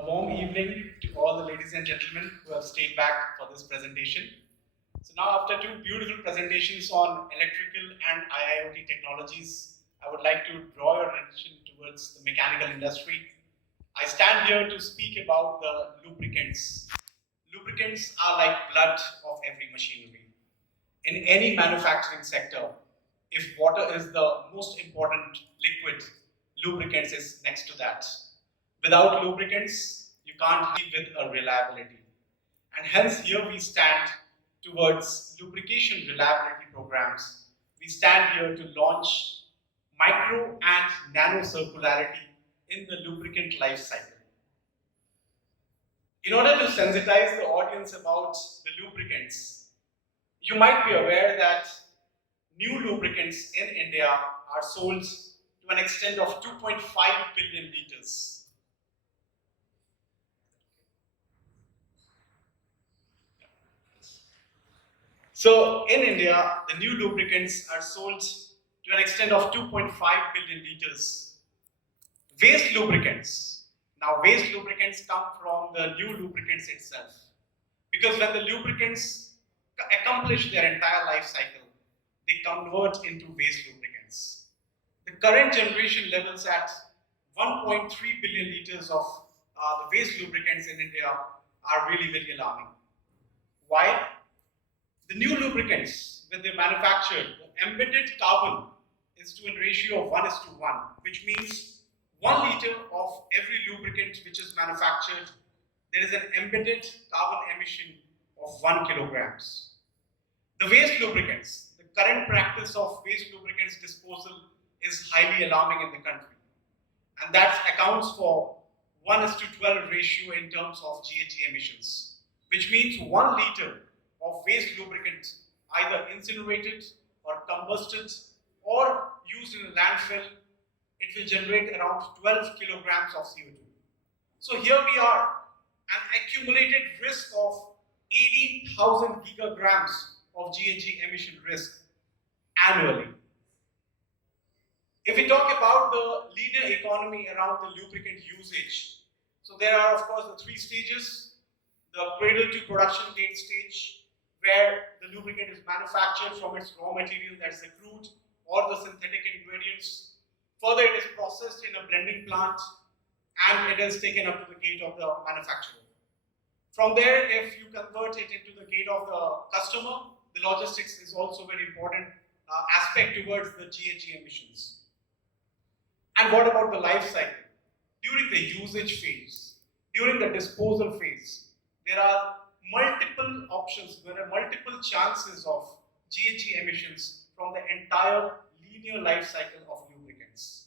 A warm evening to all the ladies and gentlemen who have stayed back for this presentation. So now, after two beautiful presentations on electrical and IIoT technologies, I would like to draw your attention towards the mechanical industry. I stand here to speak about the lubricants. Lubricants are like blood of every machinery. In any manufacturing sector, if water is the most important liquid, lubricants is next to that. Without lubricants, you can't deal with a reliability. And hence here we stand towards lubrication reliability programs. We stand here to launch micro and nano circularity in the lubricant life cycle. In order to sensitize the audience about the lubricants, you might be aware that new lubricants in India are sold to an extent of 2.5 billion liters. So in India, the new lubricants are sold to an extent of 2.5 billion liters. Waste lubricants. Now waste lubricants come from the new lubricants itself. Because when the lubricants accomplish their entire life cycle, they convert into waste lubricants. The current generation levels at 1.3 billion liters of the waste lubricants in India are really very alarming. Why? The new lubricants, when they manufactured, the embedded carbon is to a ratio of 1:1, which means 1 liter of every lubricant which is manufactured, there is an embedded carbon emission of 1 kilograms. The waste lubricants, the current practice of waste lubricants disposal is highly alarming in the country. And that accounts for 1:12 ratio in terms of GHG emissions, which means 1 liter of waste lubricant either incinerated or combusted or used in a landfill, it will generate around 12 kilograms of CO2. So here we are, an accumulated risk of 18,000 gigagrams of GHG emission risk annually. If we talk about the linear economy around the lubricant usage, so there are of course the 3 stages: the cradle to production date stage, where the lubricant is manufactured from its raw material, that's the crude or the synthetic ingredients. Further, it is processed in a blending plant and it is taken up to the gate of the manufacturer. From there, if you convert it into the gate of the customer, the logistics is also very important aspect towards the GHG emissions. And what about the life cycle? During the usage phase, during the disposal phase, there are multiple options, there are multiple chances of GHG emissions from the entire linear life cycle of lubricants.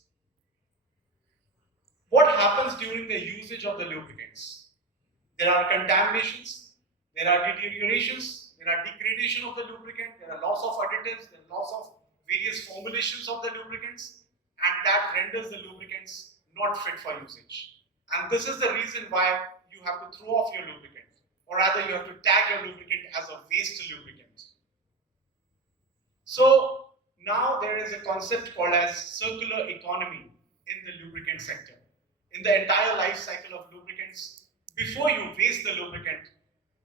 What happens during the usage of the lubricants? There are contaminations, there are deteriorations, there are degradation of the lubricant, there are loss of additives, there are loss of various formulations of the lubricants, and that renders the lubricants not fit for usage. And this is the reason why you have to throw off your lubricant, or rather you have to tag your lubricant as a waste lubricant. So now there is a concept called as circular economy in the lubricant sector. In the entire life cycle of lubricants, before you waste the lubricant,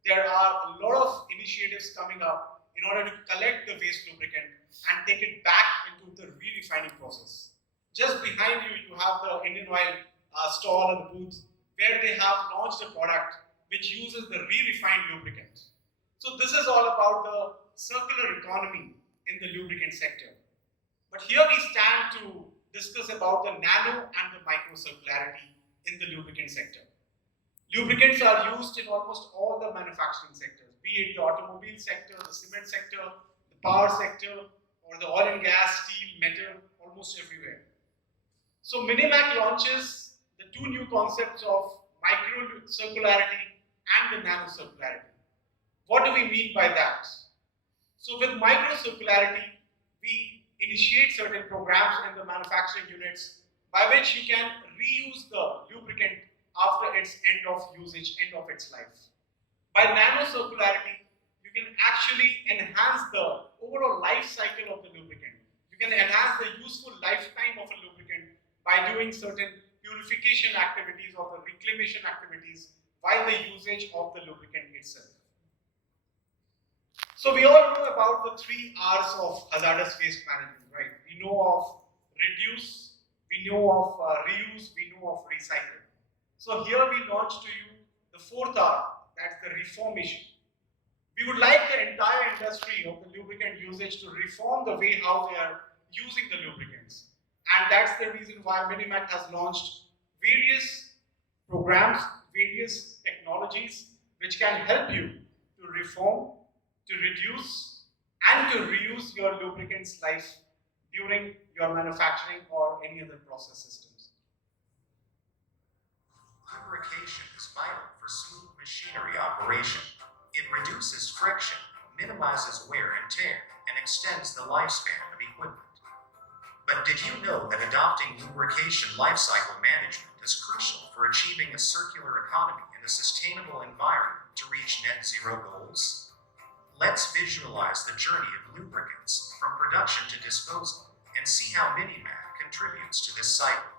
there are a lot of initiatives coming up in order to collect the waste lubricant and take it back into the re-refining process. Just behind you, you have the Indian Oil stall and the booth where they have launched a product which uses the re-refined lubricant. So this is all about the circular economy in the lubricant sector. But here we stand to discuss about the nano and the micro circularity in the lubricant sector. Lubricants are used in almost all the manufacturing sectors, be it the automobile sector, the cement sector, the power sector, or the oil and gas, steel, metal, almost everywhere. So Minimac launches the 2 new concepts of micro circularity and the nano circularity. What do we mean by that? So with micro circularity, we initiate certain programs in the manufacturing units by which you can reuse the lubricant after its end of usage, end of its life. By nano circularity, you can actually enhance the overall life cycle of the lubricant. You can enhance the useful lifetime of a lubricant by doing certain purification activities or the reclamation activities while the usage of the lubricant itself. So we all know about the 3 R's of hazardous waste management, right? We know of reduce, we know of reuse, we know of recycle. So here we launch to you the 4th R, that's the reformation. We would like the entire industry of the lubricant usage to reform the way how they are using the lubricants. And that's the reason why Minimac has launched various programs, various technologies which can help you to reform, to reduce, and to reuse your lubricants life during your manufacturing or any other process systems. Lubrication is vital for smooth machinery operation. It reduces friction, minimizes wear and tear, and extends the lifespan of equipment. But did you know that adopting lubrication lifecycle management is crucial for achieving a circular economy and a sustainable environment to reach net zero goals? Let's visualize the journey of lubricants from production to disposal and see how Minimac contributes to this cycle.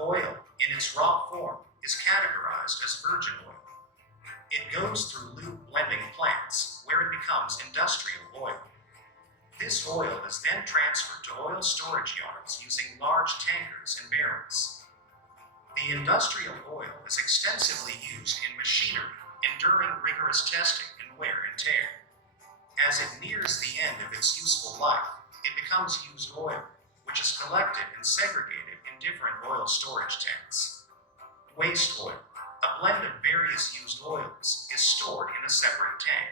Oil, in its raw form, is categorized as virgin oil. It goes through lube blending plants, where it becomes industrial oil. This oil is then transferred to oil storage yards using large tankers and barrels. The industrial oil is extensively used in machinery, enduring rigorous testing and wear and tear. As it nears the end of its useful life, it becomes used oil, which is collected and segregated in different oil storage tanks. Waste oil, a blend of various used oils, is stored in a separate tank.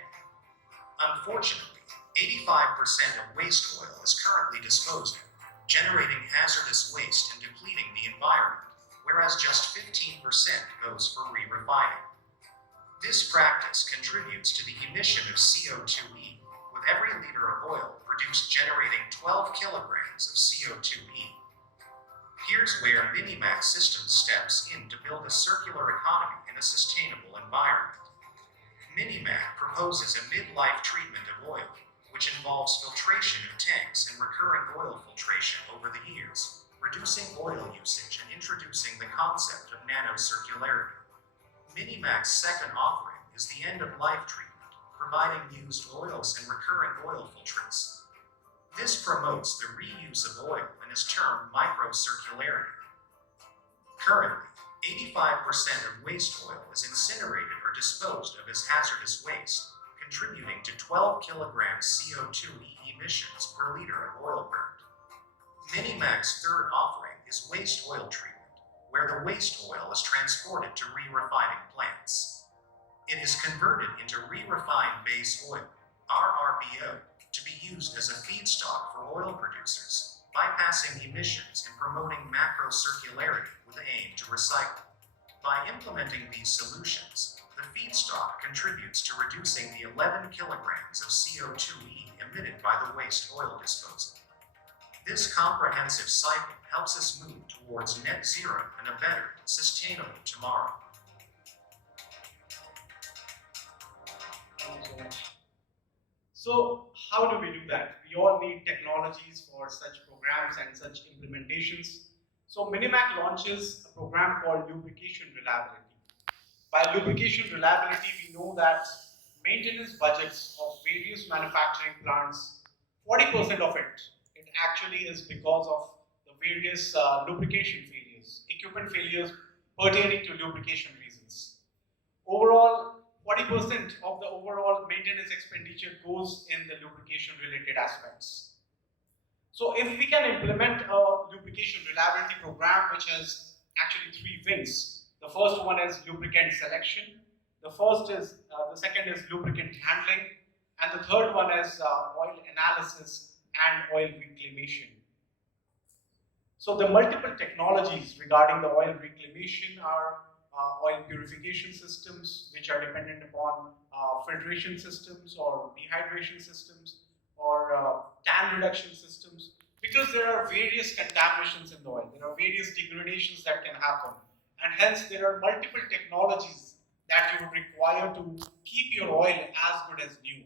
Unfortunately, 85% of waste oil is currently disposed of, generating hazardous waste and depleting the environment, whereas just 15% goes for re-refining. This practice contributes to the emission of CO2e, with every liter of oil produced generating 12 kilograms of CO2e. Here's where Minimac Systems steps in to build a circular economy in a sustainable environment. Minimac proposes a mid-life treatment of oil, which involves filtration of tanks and recurring oil filtration over the years, reducing oil usage and introducing the concept of nanocircularity. Minimac's second offering is the end-of-life treatment, providing used oils and recurring oil filtrants. This promotes the reuse of oil and is termed Micro Circularity. Currently, 85% of waste oil is incinerated or disposed of as hazardous waste, contributing to 12 kilograms CO2e emissions per liter of oil burned. Minimac's third offering is waste oil treatment, where the waste oil is transported to re-refining plants. It is converted into re-refined base oil, RRBO, to be used as a feedstock for oil producers, bypassing emissions and promoting macro circularity with the aim to recycle. By implementing these solutions, the feedstock contributes to reducing the 11 kilograms of CO2e emitted by the waste oil disposal. This comprehensive cycle helps us move towards net zero and a better, sustainable tomorrow. Thank you so much. So how do we do that? We all need technologies for such programs and such implementations. So Minimac launches a program called Lubrication Reliability. By lubrication reliability, we know that maintenance budgets of various manufacturing plants, 40% of it actually is because of the various lubrication failures, equipment failures pertaining to lubrication reasons. Overall, 40% of the overall maintenance expenditure goes in the lubrication related aspects. So if we can implement a lubrication reliability program which has actually 3 wings. The first one is lubricant selection, the second is lubricant handling, and the third one is oil analysis and oil reclamation. So the multiple technologies regarding the oil reclamation are oil purification systems, which are dependent upon filtration systems or dehydration systems or tan reduction systems, because there are various contaminations in the oil, there are various degradations that can happen, and hence there are multiple technologies that you would require to keep your oil as good as new.